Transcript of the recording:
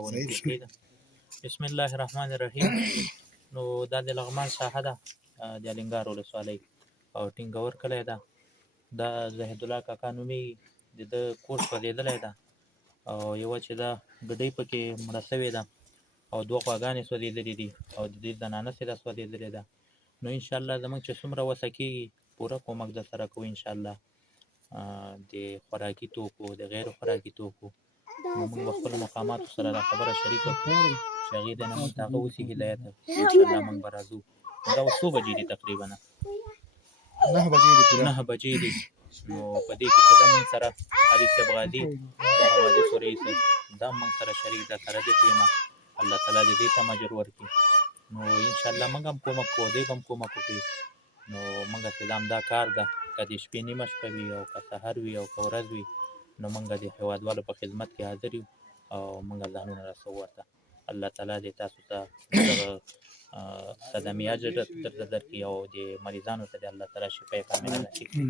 خاوندګي کړې ده. بسم الله الرحمن الرحیم. نو دا د لغمان ساحه ده د الینګار ولسوالۍ او ټینګور کلی ده. دا زهید الله کاکا نومېږي، د ده کور سوځېدلی ده او یوه چې ده ګډۍ پکې مړه سوې ده او دوه غواګانې سوځېدلې دي او د دې زنانه چې ده سوځېدلې ده. نو انشاءالله زموږ چې څومره وسه کېږي پوره کومک درسره کوو انشاءالله. د خوراکي توکو، د غیر خوراکي توکو، نو موږ به خپلو مقاماتو سره دا خبره شریکه کړو چې هغې ته نه موږ ته هغه وسي هدایت، انشاءالله موږ به راځو. دا اوس څو بجې دي تقریبا؟ 9 بجې دي. نو په دې کې چې دا موږ سره حریص صاحب غازي د حوادثو رئیس دا موږ سره شریک ده، سره دې ټیمه الله تعالی دې ته هم اجر ورکړي. نو انشاءالله موږ هم کومک کوو، دوی به هم کومک وکړي. نو موږ چې دا همدا کار ده، که د شپې نیمه شپه وي او که سحر وي او که ورځ وي، نو موږ د هېوادوالو په خدمت کې حاضر یو او موږ ځانونه رسوو ورته. الله تعالی دې تاسو ته دغه صدمې اجر درته درکړي او د مریضانو ته دې الله تعالی شفای کامله نصیب کړي.